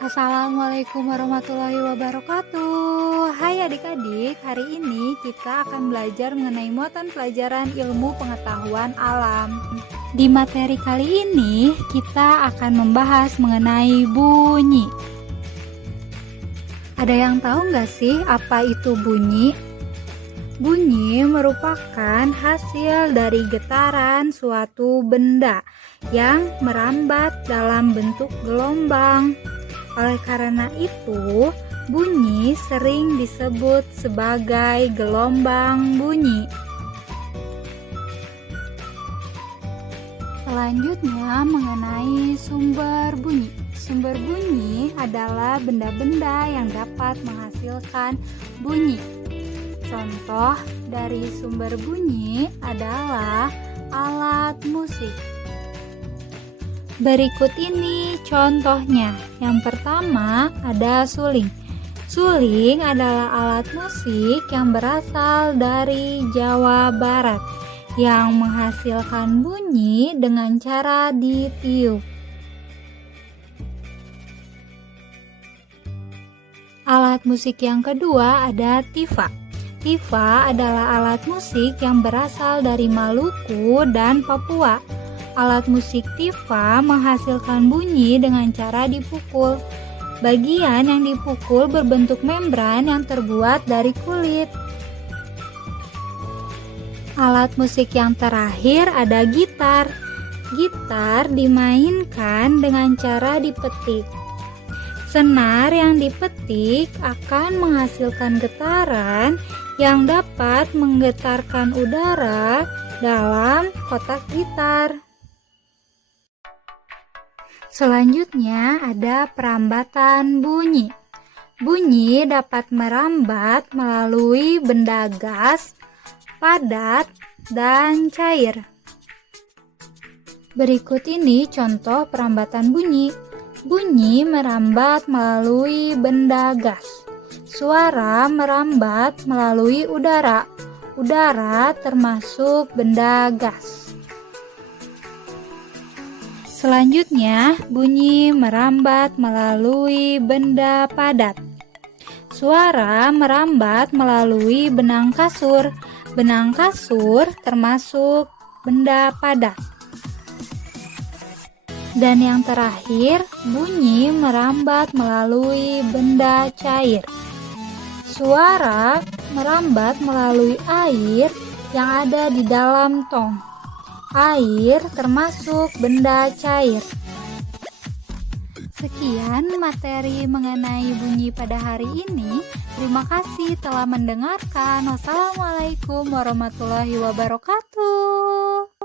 Assalamualaikum warahmatullahi wabarakatuh. Hai adik-adik, hari ini kita akan belajar mengenai muatan pelajaran ilmu pengetahuan alam. Di materi kali ini kita akan membahas mengenai bunyi. Ada yang tahu nggak sih apa itu bunyi? Bunyi merupakan hasil dari getaran suatu benda yang merambat dalam bentuk gelombang. Oleh karena itu, bunyi sering disebut sebagai gelombang bunyi. Selanjutnya mengenai sumber bunyi. Sumber bunyi adalah benda-benda yang dapat menghasilkan bunyi. Contoh dari sumber bunyi adalah alat musik. Berikut ini contohnya. Yang pertama ada suling. Suling adalah alat musik yang berasal dari Jawa Barat yang menghasilkan bunyi dengan cara ditiup. Alat musik yang kedua ada tifa. Tifa adalah alat musik yang berasal dari Maluku dan Papua. Alat musik tifa menghasilkan bunyi dengan cara dipukul. Bagian yang dipukul berbentuk membran yang terbuat dari kulit. Alat musik yang terakhir ada gitar. Gitar dimainkan dengan cara dipetik. Senar yang dipetik akan menghasilkan getaran yang dapat menggetarkan udara dalam kotak gitar. Selanjutnya ada perambatan bunyi. Bunyi dapat merambat melalui benda gas, padat, dan cair. Berikut ini contoh perambatan bunyi. Bunyi merambat melalui benda gas. Suara merambat melalui udara. Udara termasuk benda gas. Selanjutnya, bunyi merambat melalui benda padat. Suara merambat melalui benang kasur. Benang kasur termasuk benda padat. Dan yang terakhir, bunyi merambat melalui benda cair. Suara merambat melalui air yang ada di dalam tong. Air termasuk benda cair. Sekian materi mengenai bunyi pada hari ini. Terima kasih telah mendengarkan. Wassalamualaikum warahmatullahi wabarakatuh.